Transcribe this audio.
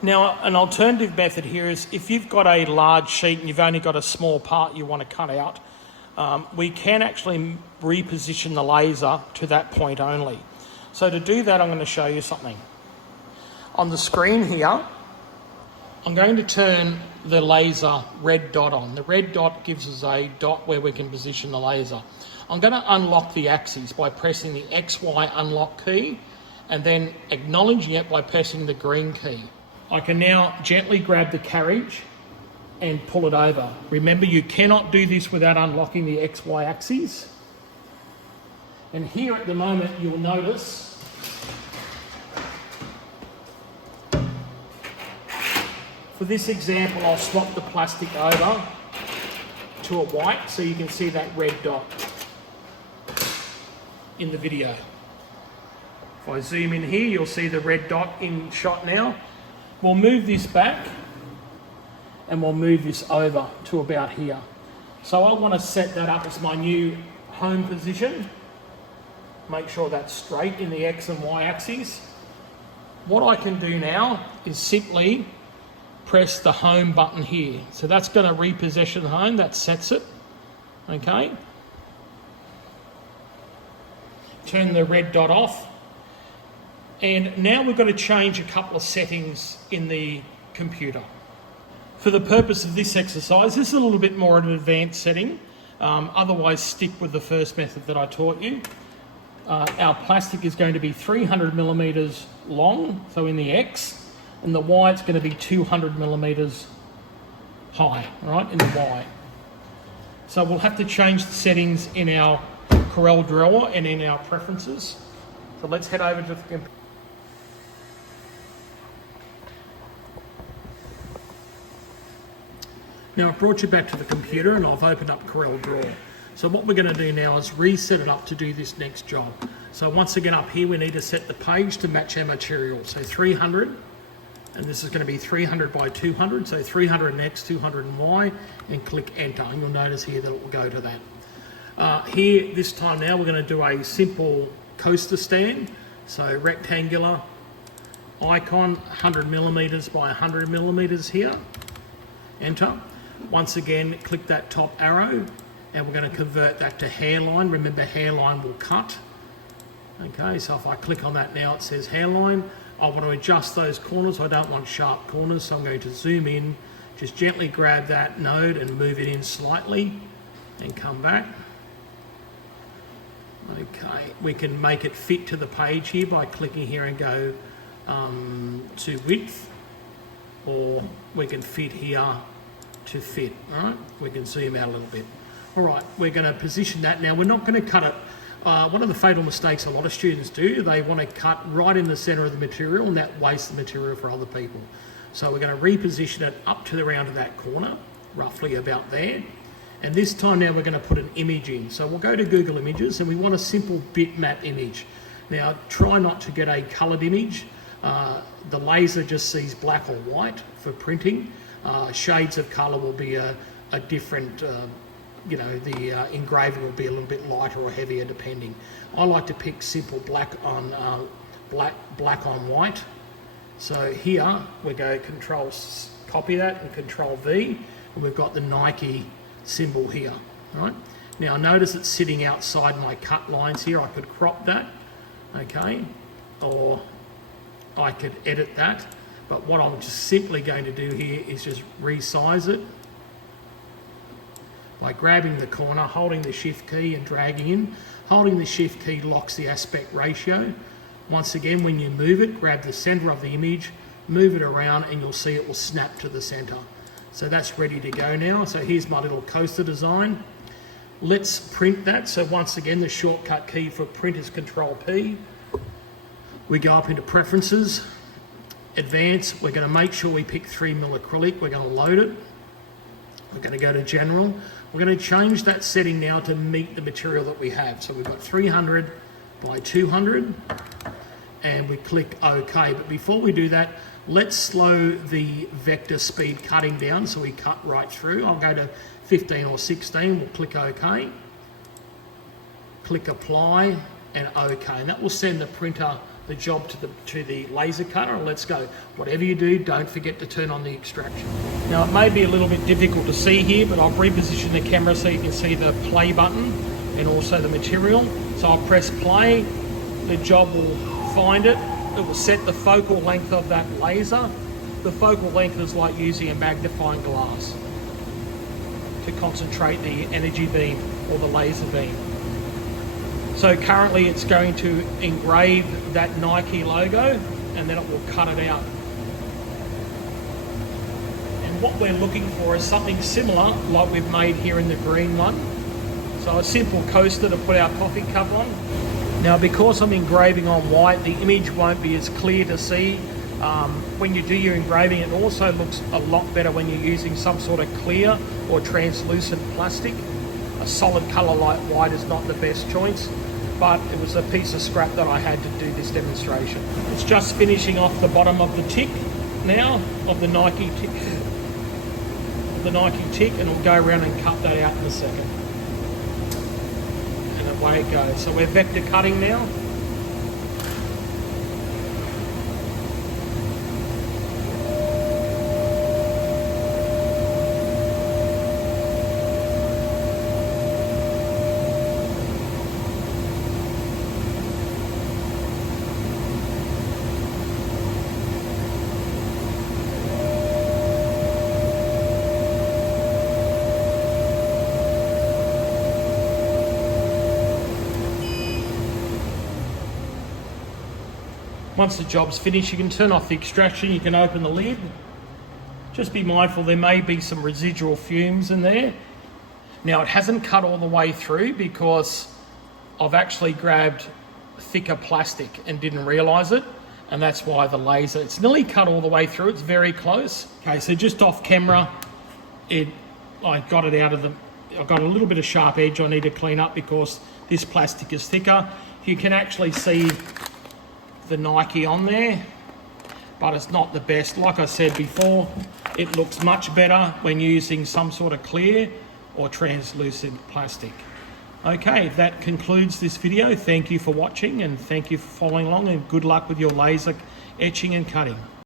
Now, an alternative method here is if you've got a large sheet and you've only got a small part you want to cut out, we can actually reposition the laser to that point only. So to do that, I'm going to show you something. On the screen here, I'm going to turn the laser red dot on. The red dot gives us a dot where we can position the laser. I'm going to unlock the axis by pressing the XY unlock key and then acknowledging it by pressing the green key. I can now gently grab the carriage and pull it over. Remember, you cannot do this without unlocking the XY axis. And here at the moment, you'll notice for this example, I'll swap the plastic over to a white so you can see that red dot in the video. If I zoom in here, you'll see the red dot in shot now. We'll move this back and we'll move this over to about here. So I want to set that up as my new home position. Make sure that's straight in the X and Y axes. What I can do now is simply press the home button here. So that's going to reposition home, that sets it, okay? Turn the red dot off. And now we've got to change a couple of settings in the computer. For the purpose of this exercise, this is a little bit more of an advanced setting. Otherwise, stick with the first method that I taught you. Our plastic is going to be 300 millimeters long, so in the X, and the Y it's going to be 200 millimeters high, right, in the Y. So we'll have to change the settings in our Corel Draw and in our preferences. So let's head over to the computer. Now I've brought you back to the computer and I've opened up Corel Draw. So what we're going to do now is reset it up to do this next job. So once again up here we need to set the page to match our material. So 300, and this is going to be 300 by 200, so 300 in X, 200 in Y, and click enter. And you'll notice here that it will go to that. Here, this time now, we're going to do a simple coaster stand. So rectangular icon, 100 millimeters by 100 millimeters here. Enter. Once again, click that top arrow and we're going to convert that to hairline. Remember, hairline will cut. Okay, so if I click on that now, it says hairline. I want to adjust those corners. I don't want sharp corners, so I'm going to zoom in, just gently grab that node and move it in slightly and come back. Okay, we can make it fit to the page here by clicking here and go to width, or we can fit here to fit. All right, we can zoom out a little bit. All right, we're going to position that now. We're not going to cut it. One of the fatal mistakes a lot of students do, they want to cut right in the center of the material, and that wastes the material for other people. So we're going to reposition it up to around that corner, roughly about there. And this time now we're going to put an image in. So we'll go to Google Images and we want a simple bitmap image. Now try not to get a coloured image. The laser just sees black or white for printing. Shades of colour will be a different, the engraving will be a little bit lighter or heavier depending. I like to pick simple black on white. So here we go copy that and Control V, and we've got the Nike symbol here. All right. Now notice it's sitting outside my cut lines here. I could crop that, okay, or I could edit that. But what I'm just simply going to do here is just resize it by grabbing the corner, holding the shift key and dragging in. Holding the shift key locks the aspect ratio. Once again, when you move it, grab the center of the image, move it around, and you'll see it will snap to the center. So that's ready to go now. So here's my little coaster design. Let's print that. So once again, the shortcut key for print is Control P. We go up into Preferences, Advanced. We're going to make sure we pick 3mm acrylic. We're going to load it. We're going to go to General. We're going to change that setting now to meet the material that we have. So we've got 300 by 200, and we click OK. But before we do that, let's slow the vector speed cutting down so we cut right through. I'll go to 15 or 16. We'll click OK. Click Apply and OK. And that will send the printer the job to the laser cutter, and let's go. Whatever you do, don't forget to turn on the extraction. Now it may be a little bit difficult to see here, but I'll reposition the camera so you can see the play button and also the material. So I'll press play, the job will find it, it will set the focal length of that laser. The focal length is like using a magnifying glass to concentrate the energy beam or the laser beam. So currently it's going to engrave that Nike logo and then it will cut it out. And what we're looking for is something similar like we've made here in the green one. So a simple coaster to put our coffee cup on. Now because I'm engraving on white, the image won't be as clear to see. When you do your engraving, it also looks a lot better when you're using some sort of clear or translucent plastic. A solid colour like white is not the best choice, but it was a piece of scrap that I had to do this demonstration. It's just finishing off the bottom of the tick now, of the Nike tick, and we'll go around and cut that out in a second. And away it goes. So we're vector cutting now. Once the job's finished, you can turn off the extraction, you can open the lid. Just be mindful there may be some residual fumes in there. Now it hasn't cut all the way through because I've actually grabbed thicker plastic and didn't realise it, and that's why the laser, it's nearly cut all the way through, it's very close. Okay, so just off camera, I got it out of the, I've got a little bit of sharp edge I need to clean up because this plastic is thicker. You can actually see the Nike on there, but it's not the best. Like I said before, it looks much better when using some sort of clear or translucent plastic. Okay, that concludes this video. Thank you for watching and thank you for following along, and good luck with your laser etching and cutting.